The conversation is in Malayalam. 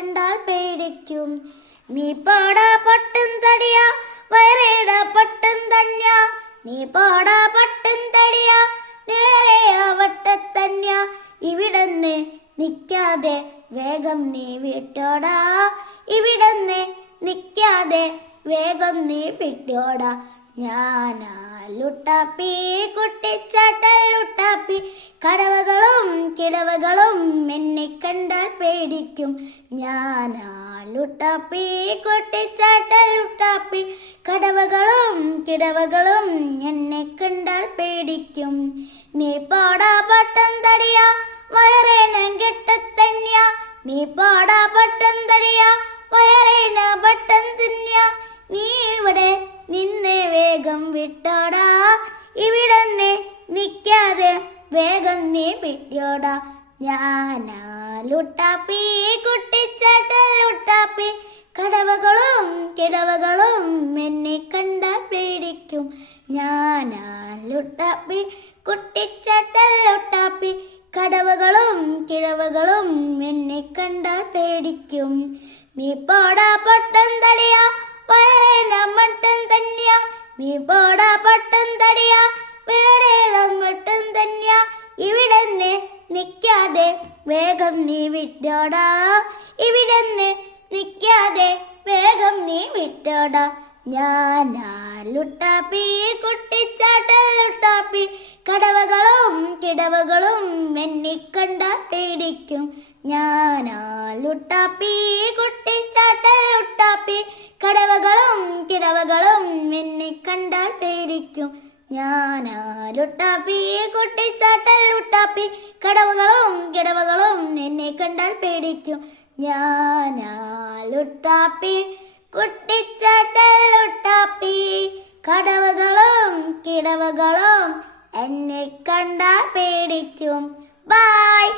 കണ്ടാൽ പേടിക്കും. നീ പാടാ പട്ടും തടിയ വയറേട പട്ടും തന്യ, നീ പാടാ പട്ടും തടിയ നേരെയ വട്ടത്തന്യ. ഇവിടന്ന് നിക്കാതെ വേഗം നീ വിട്ടോടാ, ഇവിടന്ന് നിക്കാതെ വേഗം നീ വിട്ടോടാ. ഞാനാ ലുട്ടാപ്പി കുട്ടിച്ചാട്ടൽ ലുട്ടാപ്പി, കടവകളും കിടവകളും എന്നെ കണ്ടാൽ പേടിക്കും. ഞാനാ ലുട്ടാപ്പി കുട്ടിച്ചാട്ടൽ ലുട്ടാപ്പി, കടവകളും കിടവകളും എന്നെ കണ്ടാൽ പേടിക്കും. നീ പാടാ പട്ടം തടിയ വയറേന കെട്ടത്തന്യ, നീ പാടാ പട്ടം തടിയ വയറേന പട്ടം തന്യ. നീ ഇവിടെ നിന്നെ വേഗം വിട്ടോടാ, ഇവിടന്ന് നിക്കാതെ വേഗം നീ വിട്ടോടാ. ഞാനാ ലുട്ടാപ്പി കുട്ടിച്ചാട്ടൽ ലുട്ടാപ്പി, കടവകളും കിടവകളും എന്നെ കണ്ടാൽ പേടിക്കും. ഞാനാ ലുട്ടാപ്പി കുട്ടിച്ചാട്ടൽ ലുട്ടാപ്പി, കടവകളും കിഴവകളും എന്നെ കണ്ടാൽ പേടിക്കും. നീ പാടാ പട്ടം തടിയ വയറേന മട്ടം തന്യ, നീ പാടാ പട്ടം തടിയ വേടേല മട്ടം തന്യ. ഇവിടന്ന് നിക്കാതെ വേഗം നീ വിട്ടോടാ, ഇവിടന്ന് നിക്കാതെ വേഗം നീ വിട്ടോടാ. ഞാനാ ലുട്ടാപ്പി കുട്ടിച്ചാട്ടൽ ലുട്ടാപ്പി, കടവകളും കിടവകളും എന്നെ കണ്ടാൽ പേടിക്കും. ഞാനാ ലുട്ടാപ്പി കുട്ടിച്ചാട്ടൽ ലുട്ടാപ്പി, കടവകളും കിടവകളും എന്നെ കണ്ടാൽ പേടിക്കും. ഞാനാ ലുട്ടാപ്പി കുട്ടിച്ചാട്ടൽ ലുട്ടാപ്പി, കടവകളും കിടവകളും എന്നെ കണ്ടാൽ പേടിക്കും. ഞാനാ ലുട്ടാപ്പി കുട്ടിച്ചാട്ടൽ ലുട്ടാപ്പി, കടവകളും കിടവകളും എന്നെ കണ്ടാൽ പേടിക്കും. ബൈ.